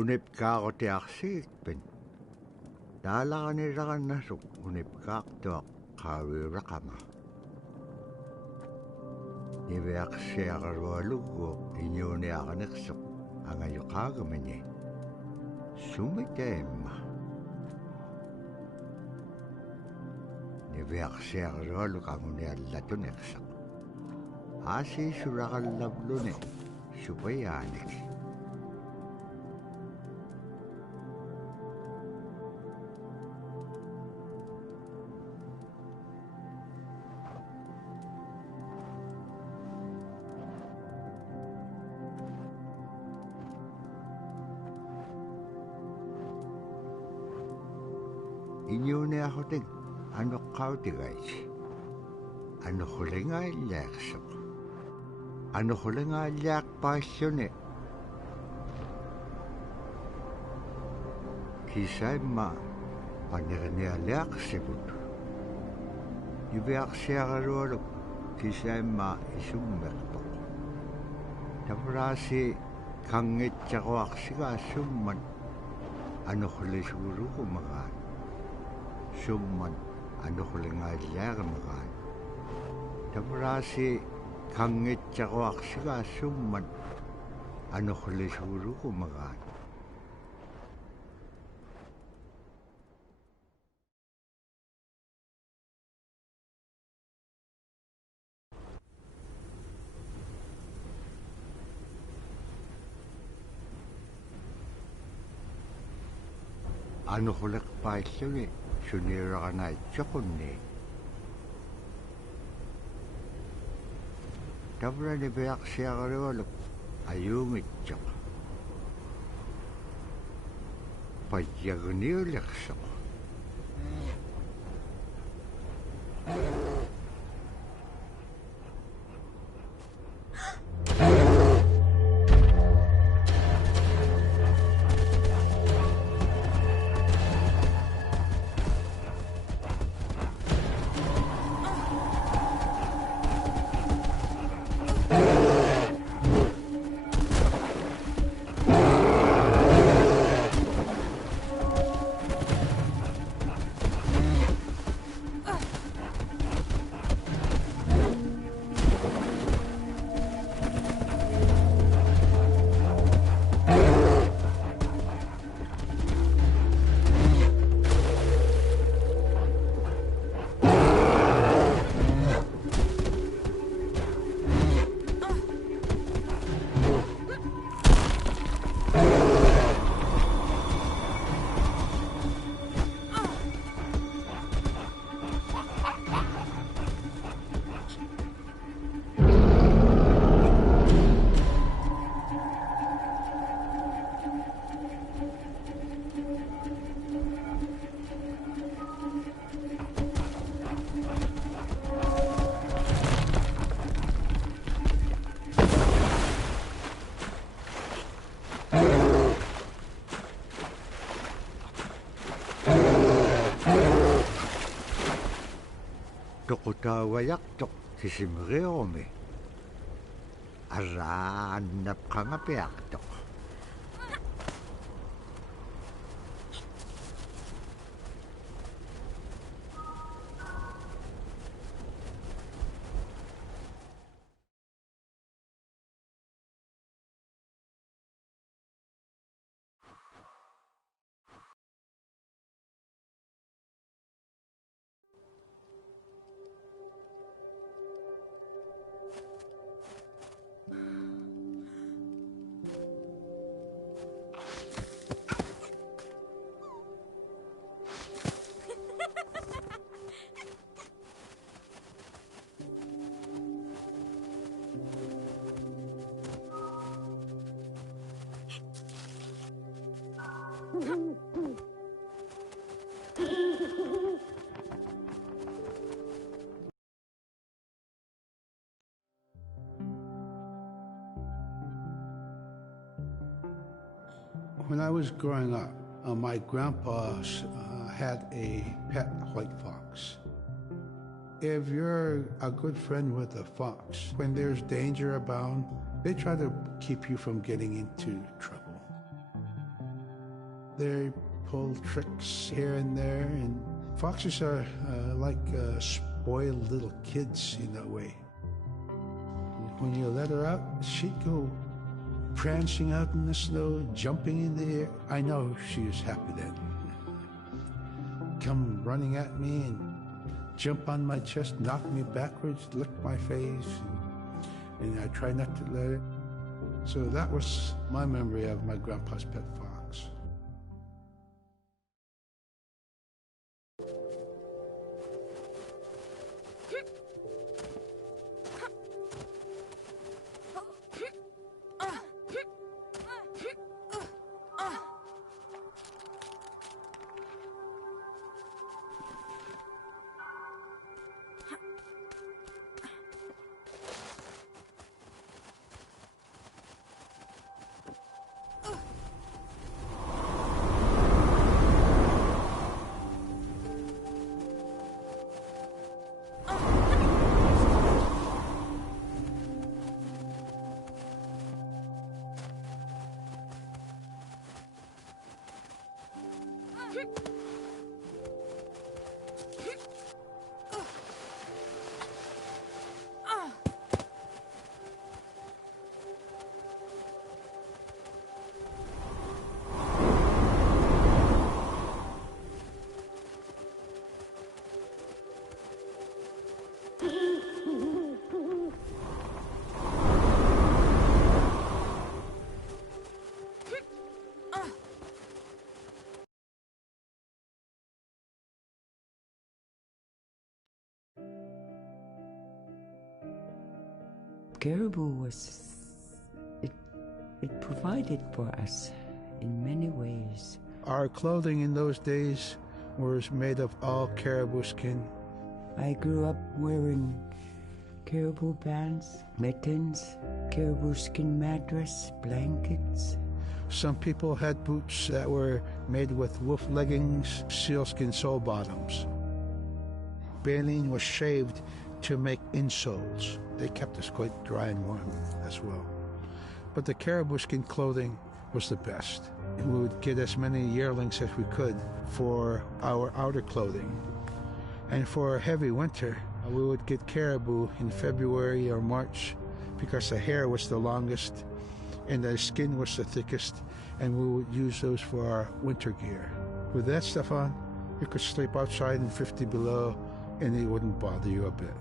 unipkaaqutiarsigikpin taalaqanilaqannasuk unipkaaqtuaq qaaviuraqama niviaqsiaqarualugguuq iñuuniaqaniqsuq angayuqaagamini sumitaimma niviaqsiaqarualuk anguniallatuneqsaq aasiisulaqallavluni supayaanik iñuuniaqhutik anuqqautigaiti anuqqulingaaliaqsuq anuqqulingaaliaqpaalluni kisaimma paniqnialiaqsiput iviaqsiaqarualuk kisaimma isummeqpoq tavraasi kangitsaquaqsigaassumman anuqqulisuguruqumagaan summan anuqqulingaaliaqamagaan tavraasi kangitsaquaqsigaassumman anuqqulisuguruqumagaan anuqquliqpaalluni suniuraqanaitsoqunni tavrani piaqsiaqarualuk ayuungitsoq payyagniuliqsoq tuqutaavayaqtoq kisimeriorumi arraannapqangapiaqtoq When I was growing up, my grandpa had a pet white fox. If you're a good friend with a fox, when there's danger abound, they try to keep you from getting into trouble. They pull tricks here and there, and foxes are like spoiled little kids in a way. When you let her out, she'd go prancing out in the snow, jumping in the air. I know she was happy then. Come running at me and jump on my chest, knock me backwards, lick my face, and I try not to let it. So that was my memory of my grandpa's pet fox. Caribou it provided for us in many ways. Our clothing in those days was made of all caribou skin. I grew up wearing caribou pants, mittens, caribou skin mattress, blankets. Some people had boots that were made with wolf leggings, sealskin sole bottoms. Baleen was shaved to make insoles. They kept us quite dry and warm as well. But the caribou skin clothing was the best. We would get as many yearlings as we could for our outer clothing. And for a heavy winter, we would get caribou in February or March because the hair was the longest and the skin was the thickest, and we would use those for our winter gear. With that stuff on, you could sleep outside in 50 below and it wouldn't bother you a bit.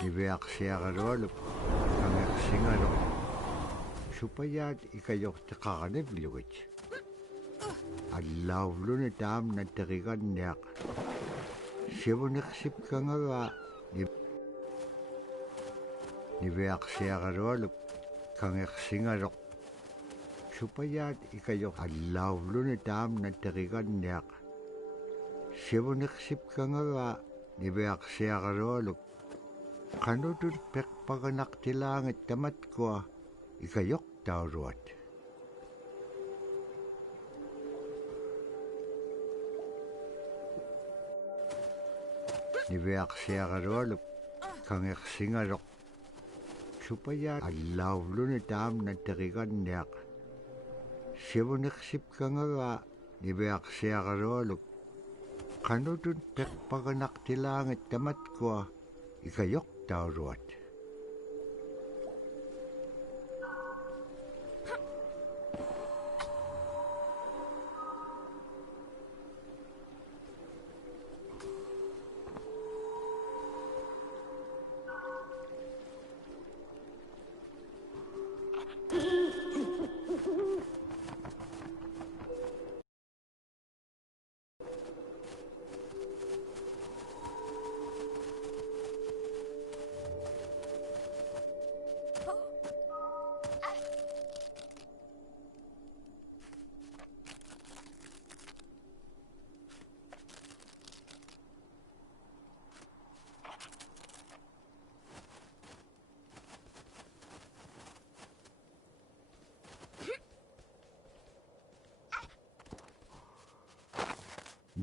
Iveaqsiaqalualuk kangeqsingaluq supayaat ikajorteqaranivlugit allauvluni taamna teriganniaq sivuneqsipkangava iveaqsiaqalualuk kangeqsingaluq supayaat allauvluni taamna teriganniaq sivuneqsipkangava iveaqsiaqalualuk qanutut peqpaganaqtilaangit tamatkua ikayoqtauruat niveaqsiaqalualuk kangeqsingaluq supayaat allauvluni taamna teriganniaq sivuneqsipkangava niveaqsiaqalualuk qanutut peqpaganaqtilaangit tamatkua ikayoqtauruat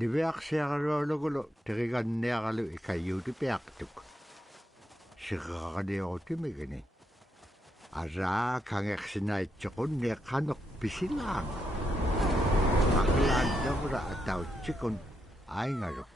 niveaqsiaqalualugulu teriganniaqalu ikayuutipiaqtuk siqaqaniortimigini Ara kangeksinaitsikun kanok pisilang. Aklan dabra ataw tsikun ay ngalok.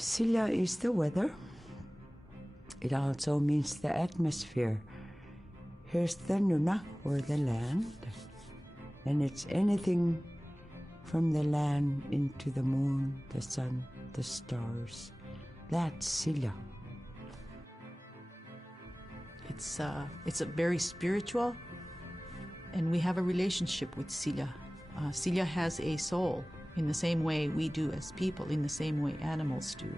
Silla is the weather. It also means the atmosphere. Here's the Nuna, or the land. And it's anything from the land into the moon, the sun, the stars. That's Silla. It's a very spiritual, and we have a relationship with Silla. Silla has a soul in the same way we do as people, in the same way animals do.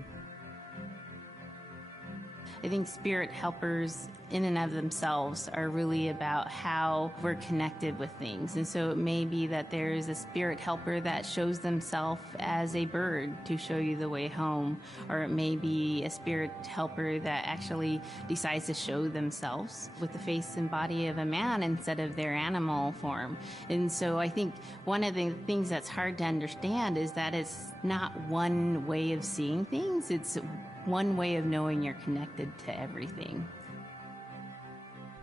I think spirit helpers in and of themselves are really about how we're connected with things. And so it may be that there is a spirit helper that shows themselves as a bird to show you the way home, or it may be a spirit helper that actually decides to show themselves with the face and body of a man instead of their animal form. And so I think one of the things that's hard to understand is that it's not one way of seeing things, it's one way of knowing you're connected to everything.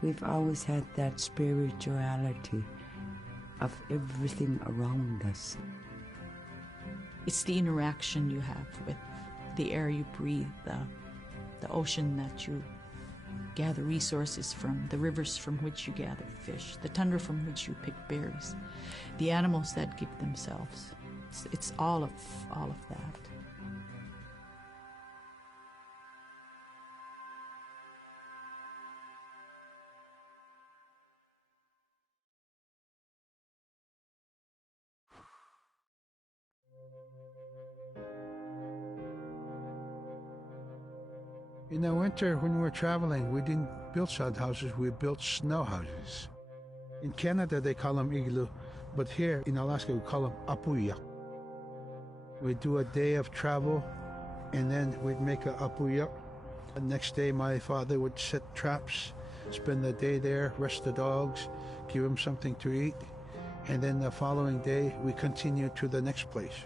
We've always had that spirituality of everything around us. It's the interaction you have with the air you breathe, the ocean that you gather resources from, the rivers from which you gather fish, the tundra from which you pick berries, the animals that give themselves. It's all of that. In the winter, when we were traveling, we didn't build sod houses, we built snow houses. In Canada, they call them igloo, but here in Alaska, we call them apuya. We'd do a day of travel, and then we'd make a apuya. The next day, my father would set traps, spend the day there, rest the dogs, give them something to eat, and then the following day, we continued to the next place.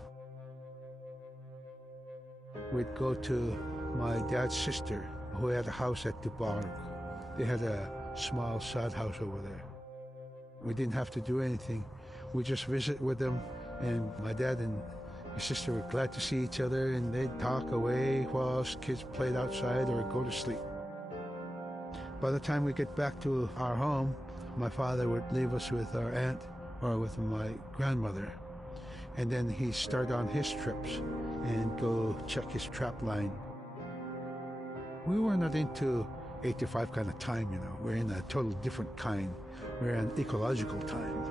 We'd go to my dad's sister, who had a house at Dubarg. They had a small sod house over there. We didn't have to do anything. We just visit with them, and my dad and his sister were glad to see each other, and they'd talk away while us kids played outside or go to sleep. By the time we get back to our home, my father would leave us with our aunt or with my grandmother, and then he'd start on his trips and go check his trap line. We were not into 8 to 5 kind of time, you know. We're in a totally different kind. We're in ecological time.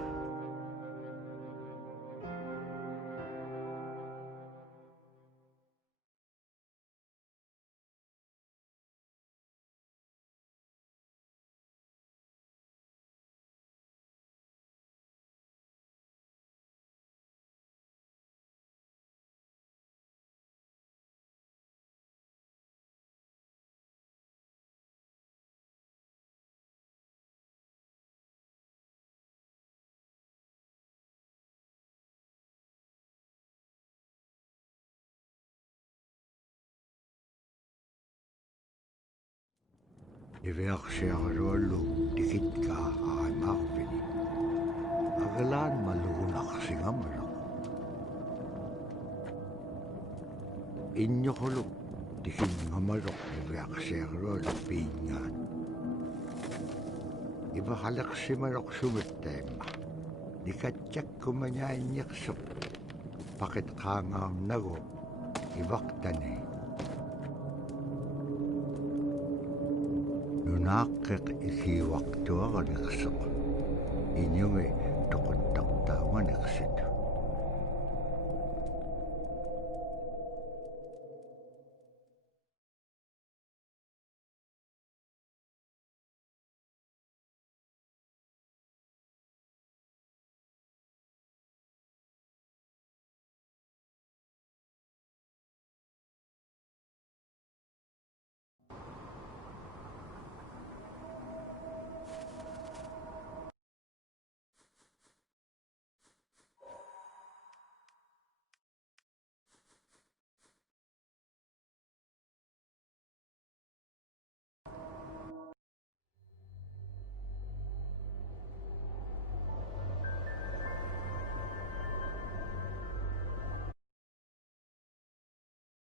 Iverksiarluollu tikitkaa aimarvini. Agelaan maluunaqsingamalaq. Injoqulu tikingamaloq iverksiarluollu piingaan. Ivaxaleqsimaloq sumittaimma. Nikatjakkumañainniqsuq. Paqitqaangaarnagu ivaqtani. Nunaaqqiq ikiwaqtuaqaniqsuq. Iñungi toquttaqtaamaniqsit.